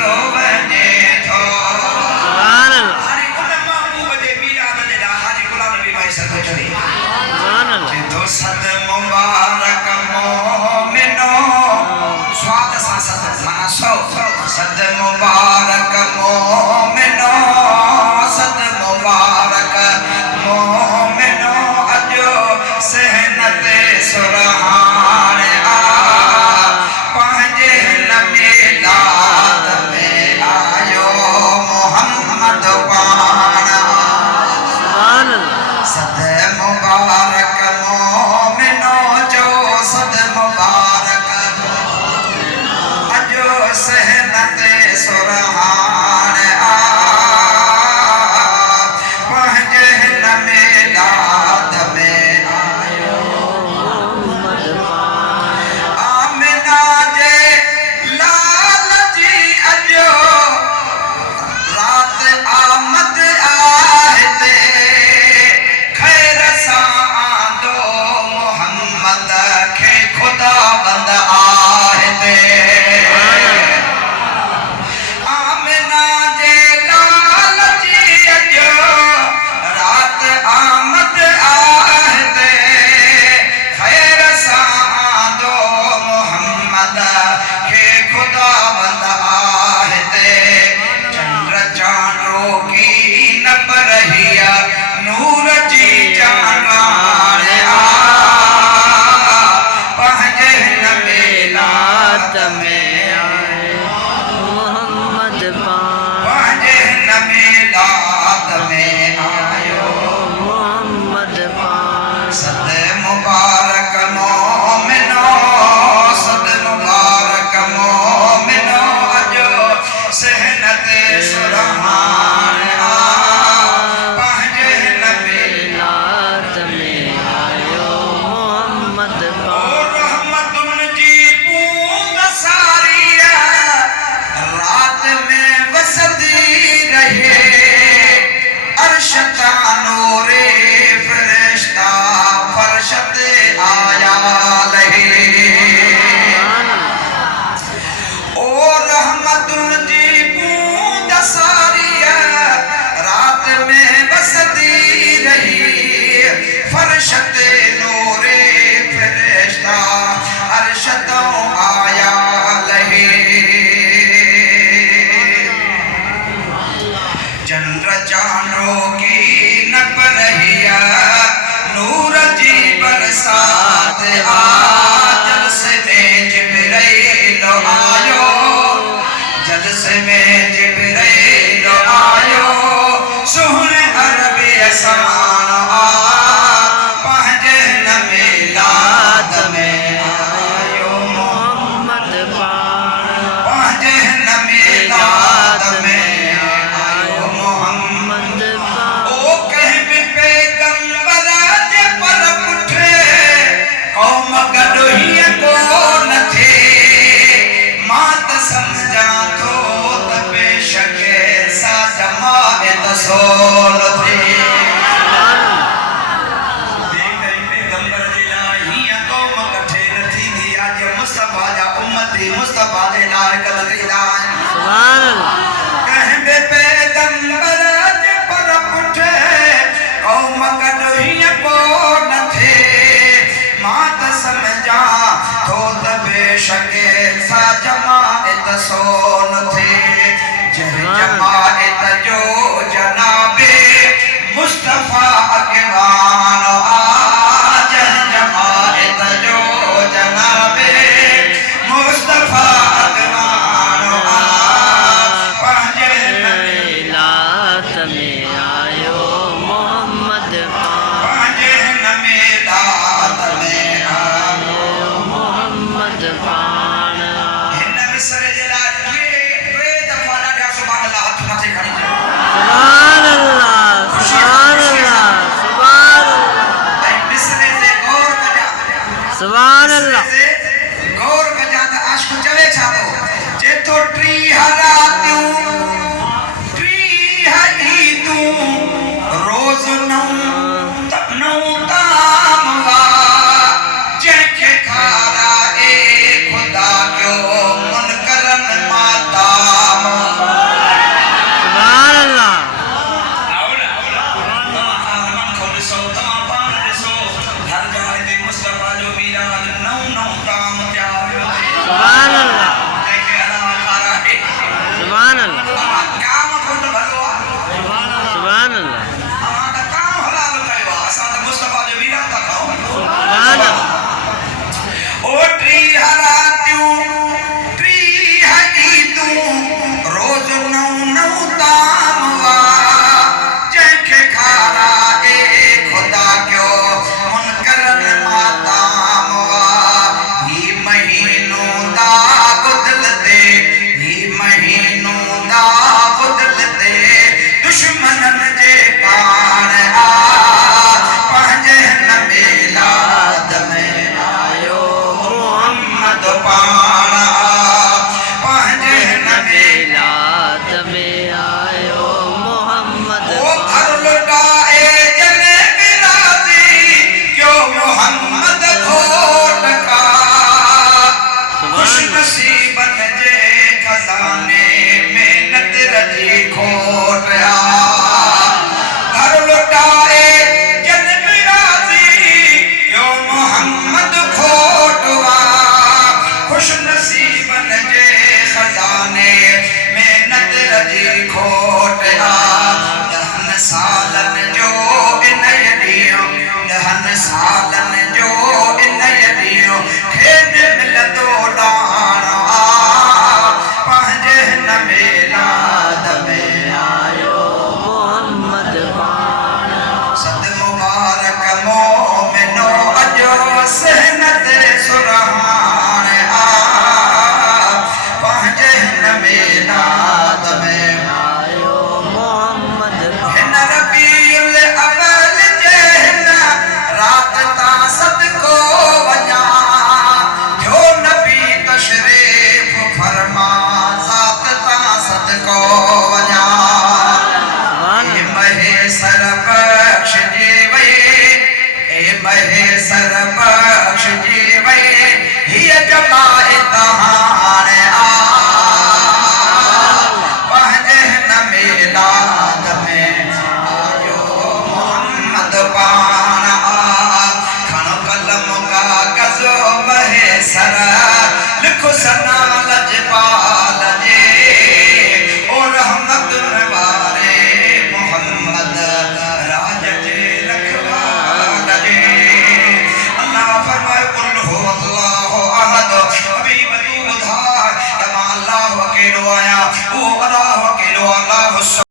तो वने थो सुभान अल्लाह हारी उन महबूब जे मीराद जे दा हाजी गुलाम नबी भाई सद चढ़ी सुभान अल्लाह तो सद मुबारक मोमिनो स्वाद सा सद माना सौ सद मुबारक मोमिनो सद मुबारक मोमिनो अजो सहनत सुरहान आ पंहिंजे नबीलात में आयो मोहम्मद पाना सुभान अल्लाह सद मुबारक मोमिनो जो सद मुबारक अजो सहनत सुरहान आ पंहिंजे नबीलात में आयो मोहम्मद पाक आमिना जे लाल जी अजो रात आमद आहते खैर सां आंदो मोहम्मद खे खुदा बंद आहते आमिना जे लाल जी अजो रात आमद आहते खैर सां आंदो मोहम्मद खे खुदा बंद आहते चंद्र चांदो की न परहिया नूर जी चांदाण आ पंहिंजे नबीलात में आए मोहम्मद पाक पंहिंजे नबीलात में आयो मोहम्मद पाक सद मुबारक मोमिनो सद मुबारक मोमिनो अजो सहनत सुरहान आ पंहिंजे लात में आयो मोहम्मद ओ पाक रहमतुन जी बूंद सारी रात में वसदी रहे अर्श का नूरे फरिश्ता फरशत आया लहे ओ रहमतुन जी बूंद सारी रात में बसदी रही फरशत नूरे फरिश्ता अरशतों आया लहे चंद्र चांदो की न परहिया नूर जी बरसात आ जलसे में जिब्राइल आयो जलसे में जिब्राइल आयो सुहने अरबी असान आ पंहिंजे नबीलात में आयो मोहम्मद पाक पंहिंजे नबीलात में आयो मोहम्मद मोहम्मद पाक ओ कहीं भी पैगंबर जे पर पुठे कौम गडोही को न थे मात समझा तो तबे शके सा जमात सोल थे पैगंबर जे लाइ हीअं कौम कठे न थींदी आज मुस्तफा जा उम्मती मुस्तफा जे लाइ कदीदा सुभान अल्लाह कहीं बे पैगंबर जे पर पुठे कौम गडोही को न थे मात समझा तो तबे शके सा जमात सोन थे जय जमात जो जनाबे दा बदलते दुश्मनन जे पाण आ पंहिंजे हिन मिलाद में आयो मोहम्मद पाण आ पंहिंजे हिन मिलाद में आयो मोहम्मद ओ घर लुटाए जने बिराजी क्यों मोहम्मद खोट का खुश नसीबन जे खजाने मेहनत रजी खो